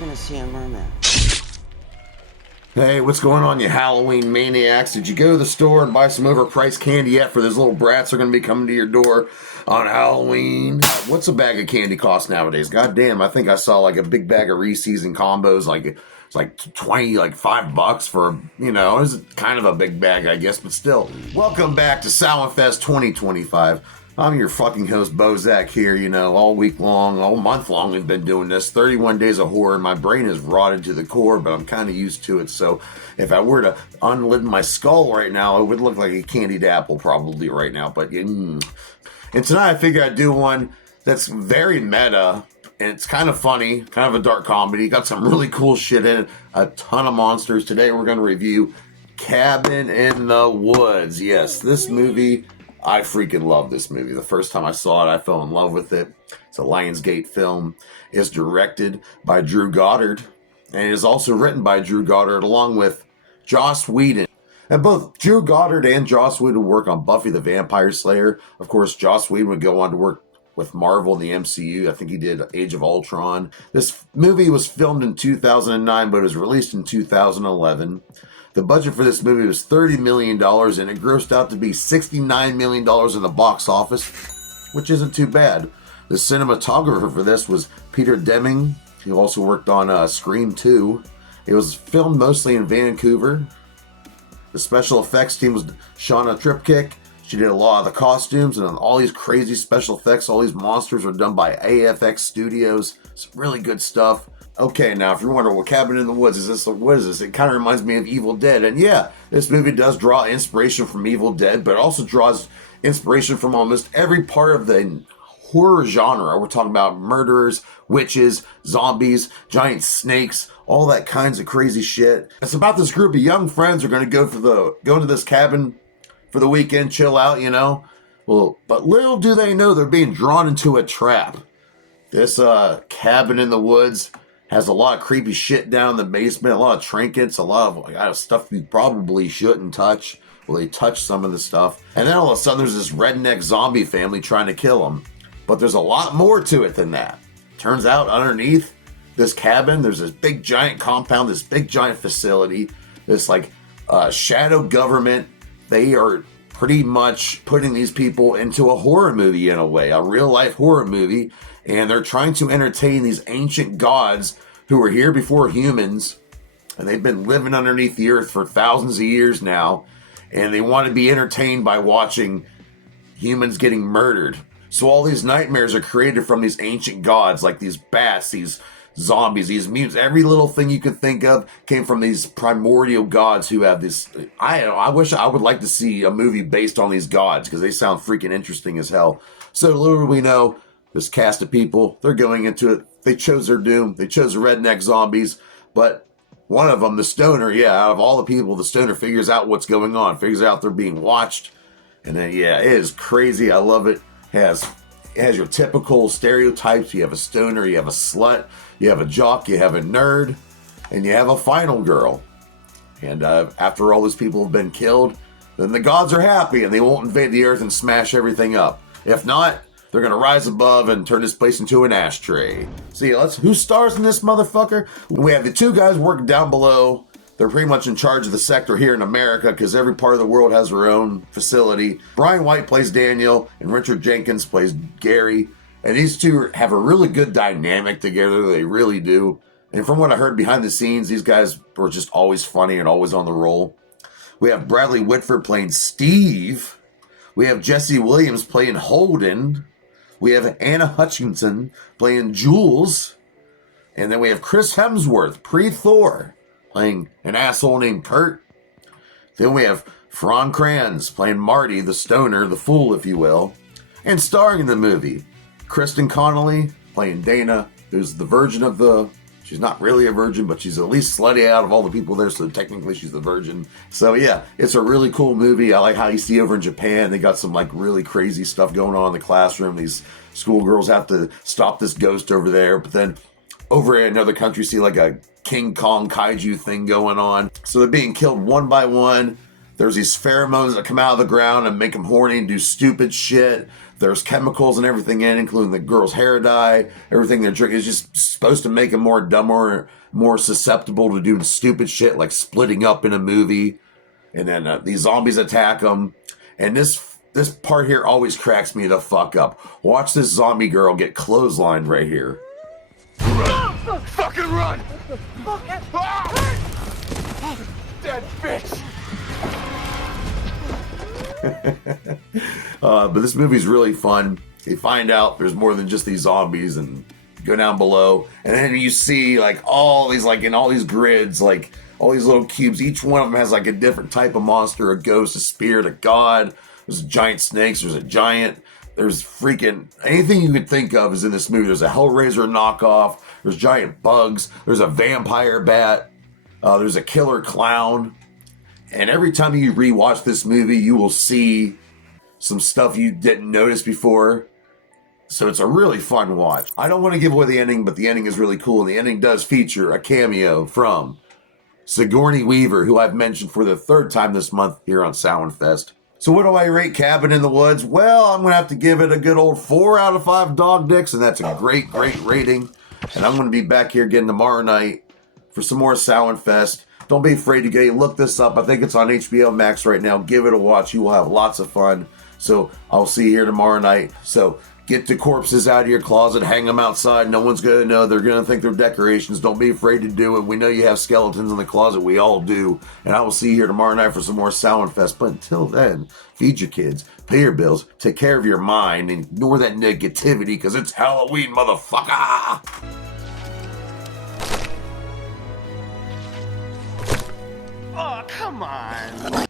gonna see a merman. Hey, what's going on, you Halloween maniacs? Did you go to the store and buy some overpriced candy yet for those little brats that are going to be coming to your door on Halloween? What's a bag of candy cost nowadays? God damn, I think I saw like a big bag of Reese's and combos, it's like 20, like $5 for, it was kind of a big bag, I guess, but still. Welcome back to Salfest 2025. I'm your fucking host, Bozak here, all week long, all month long we've been doing this. 31 days of horror. My brain is rotted to the core, but I'm kind of used to it. So if I were to unlid my skull right now, it would look like a candied apple probably right now. But And tonight I figured I'd do one that's very meta, and it's kind of funny, kind of a dark comedy. Got some really cool shit in it, a ton of monsters. Today we're going to review Cabin in the Woods. Yes, this movie... I freaking love this movie. The first time I saw it, I fell in love with it. It's a Lionsgate film. It's directed by Drew Goddard, and it is also written by Drew Goddard along with Joss Whedon. And both Drew Goddard and Joss Whedon work on Buffy the Vampire Slayer. Of course, Joss Whedon would go on to work with Marvel in the MCU. I think he did Age of Ultron. This movie was filmed in 2009, but it was released in 2011. The budget for this movie was $30 million, and it grossed out to be $69 million in the box office, which isn't too bad. The cinematographer for this was Peter Deming, who also worked on Scream 2. It was filmed mostly in Vancouver. The special effects team was Shauna Tripkick. She did a lot of the costumes, and all these crazy special effects, all these monsters were done by AFX Studios. Some really good stuff. Okay, now if you're wondering what Cabin in the Woods what is this? It kind of reminds me of Evil Dead. And yeah, this movie does draw inspiration from Evil Dead, but it also draws inspiration from almost every part of the horror genre. We're talking about murderers, witches, zombies, giant snakes, all that kinds of crazy shit. It's about this group of young friends who are going to go into this cabin for the weekend, chill out, Well, but little do they know they're being drawn into a trap. This cabin in the woods has a lot of creepy shit down in the basement, a lot of trinkets, a lot of stuff you probably shouldn't touch. Well, they touch some of the stuff. And then all of a sudden there's this redneck zombie family trying to kill them. But there's a lot more to it than that. Turns out underneath this cabin, there's this big giant compound, this big giant facility, this shadow government. They are pretty much putting these people into a horror movie in a way, a real life horror movie. And they're trying to entertain these ancient gods who were here before humans. And they've been living underneath the earth for thousands of years now. And they want to be entertained by watching humans getting murdered. So all these nightmares are created from these ancient gods, like these bats, these zombies, these mutants. Every little thing you could think of came from these primordial gods who have this... I wish I would like to see a movie based on these gods, because they sound freaking interesting as hell. So little do we know, this cast of people, they're going into it. They chose their doom. They chose the redneck zombies. But one of them, the stoner, out of all the people, the stoner figures out what's going on, figures out they're being watched. And then, it is crazy. I love it. It has your typical stereotypes. You have a stoner, you have a slut, you have a jock, you have a nerd, and you have a final girl. And after all those people have been killed, then the gods are happy and they won't invade the earth and smash everything up. If not, they're going to rise above and turn this place into an ashtray. See, who stars in this motherfucker? We have the two guys working down below. They're pretty much in charge of the sector here in America because every part of the world has their own facility. Brian White plays Daniel and Richard Jenkins plays Gary. And these two have a really good dynamic together. They really do. And from what I heard behind the scenes, these guys were just always funny and always on the roll. We have Bradley Whitford playing Steve. We have Jesse Williams playing Holden. We have Anna Hutchinson playing Jules. And then we have Chris Hemsworth, pre-Thor, playing an asshole named Kurt. Then we have Fran Kranz playing Marty, the stoner, the fool, if you will. And starring in the movie, Kristen Connolly playing Dana, who's the virgin of the... She's not really a virgin, but she's at least slutty out of all the people there, so technically she's the virgin. So it's a really cool movie. I like how you see over in Japan, they got some really crazy stuff going on in the classroom. These schoolgirls have to stop this ghost over there, but then over in another country, see a King Kong kaiju thing going on. So they're being killed one by one. There's these pheromones that come out of the ground and make them horny and do stupid shit. There's chemicals and everything in, including the girl's hair dye. Everything they're drinking is just supposed to make them more dumber, more susceptible to doing stupid shit like splitting up in a movie. And then these zombies attack them. And this part here always cracks me the fuck up. Watch this zombie girl get clotheslined right here. Run! Fucking run! Ah! Dead bitch! But this movie's really fun. You find out there's more than just these zombies, and go down below, and then you see like all these, like in all these grids, like all these little cubes. Each one of them has like a different type of monster: a ghost, a spirit, a god. There's giant snakes. There's a giant. There's freaking anything you could think of is in this movie. There's a Hellraiser knockoff. There's giant bugs. There's a vampire bat. There's a killer clown. And every time you rewatch this movie, you will see some stuff you didn't notice before. So it's a really fun watch. I don't want to give away the ending, but the ending is really cool. And the ending does feature a cameo from Sigourney Weaver, who I've mentioned for the third time this month here on Salfest. So what do I rate Cabin in the Woods? Well, I'm going to have to give it a good old 4 out of 5 dog dicks. And that's a great, great rating. And I'm going to be back here again tomorrow night for some more Salfest. Don't be afraid to look this up. I think it's on HBO Max right now. Give it a watch. You will have lots of fun. So I'll see you here tomorrow night. So get the corpses out of your closet. Hang them outside. No one's going to know. They're going to think they're decorations. Don't be afraid to do it. We know you have skeletons in the closet. We all do. And I will see you here tomorrow night for some more Salfest. But until then, feed your kids. Pay your bills. Take care of your mind. And ignore that negativity because it's Halloween, motherfucker. Oh, come on.